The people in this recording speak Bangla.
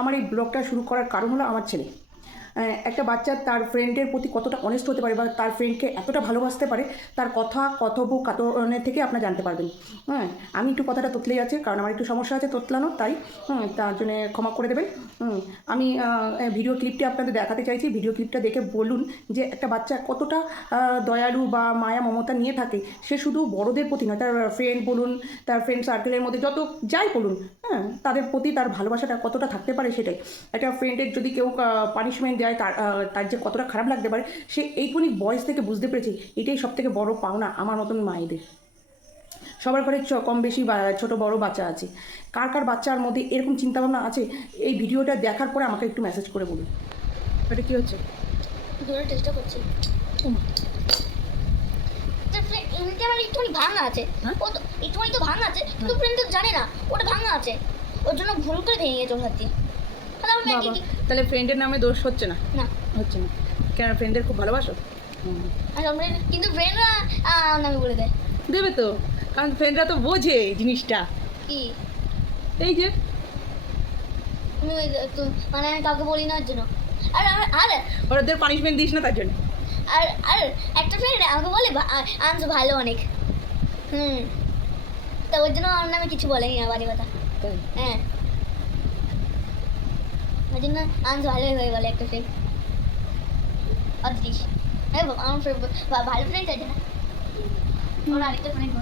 আমার এই ব্লগটা শুরু করার কারণ হলো আমার ছেলে। একটা বাচ্চা তার ফ্রেন্ডের প্রতি কতটা অনেস্ট হতে পারে বা তার ফ্রেন্ডকে এতটা ভালোবাসতে পারে তার কথা কথোপকথনের থেকে আপনারা জানতে পারবেন। হ্যাঁ আমি একটু কথাটা তোতলেই আছে কারণ আমার একটু সমস্যা আছে তোতলানো তাই হুম, তার জন্য ক্ষমা করে দেবেন। আমি ভিডিও ক্লিপটি আপনাদের দেখাতে চাইছি। ভিডিও ক্লিপটা দেখে বলুন যে একটা বাচ্চা কতটা দয়ালু বা মায়া মমতা নিয়ে থাকে। সে শুধু বড়দের প্রতি নয় তার ফ্রেন্ড বলুন তার ফ্রেন্ড সার্কেলের মধ্যে যত যাই বলুন হ্যাঁ তাদের প্রতি তার ভালোবাসাটা কতটা থাকতে পারে সেটাই। একটা ফ্রেন্ডের যদি কেউ পানিশমেন্ট দেয় তার তার যে কতটা খারাপ লাগতে পারে সে এইটুকুনি বয়স থেকে বুঝতে পেরেছে এটাই সব থেকে বড় পাওনা আমার মতন মায়েদের। সবার ঘরে চ- কম বেশি বা- ছোট বড় বাচ্চা আছে। কার কার বাচ্চার মধ্যে এরকম চিন্তাভাবনা আছে এই ভিডিওটা দেখার পরে আমাকে একটু মেসেজ করে বলুন। এটা কী হচ্ছে? চেষ্টা করছি। আমার একটুখানি ভাঙা আছে। হ্যাঁ? ও তো একটুখানি তো ভাঙা আছে কিন্তু ফ্রেন্ড তো জানে না ওটা ভাঙা আছে। ওর জন্য ভুল করে ভেঙে গেছে ওর হাত দিয়ে। তাহলে কি- ফ্রেন্ডের নামে দোষ হচ্ছে না? না। হচ্ছে না। কেন ফ্রেন্ডের খুব ভালোবাসো? আর আমরা কিন্তু ফ্রেন্ডরা নামে বলে দেয়। দেবে তো কারণ ফ্রেন্ডরা তো বোঝে জিনিসটা। কি? এই যে। মানে আমি কাউকে বলি না ওর জন্য। আর আর ওদের পানিশমেন্ট দিস না তার জন্য। আর আর একটা ফ্রেন্ড আমাকে বলে ভা- আ- আনন্দ ভালো অনেক। হুম। তা ওর জন্য আমার নামে কিছু বলেনি না বাড়ি কথা। হ্যাঁ। ওই জন্য আনন্দ ভালোই হয়ে গেল একটা ফ্রেন্ড অদৃশ হ্যাঁ বাবা, আমার friend- বা- ভালো ফ্রেন্ড আছে না? ওর আরেকটা ফ্রেন্ড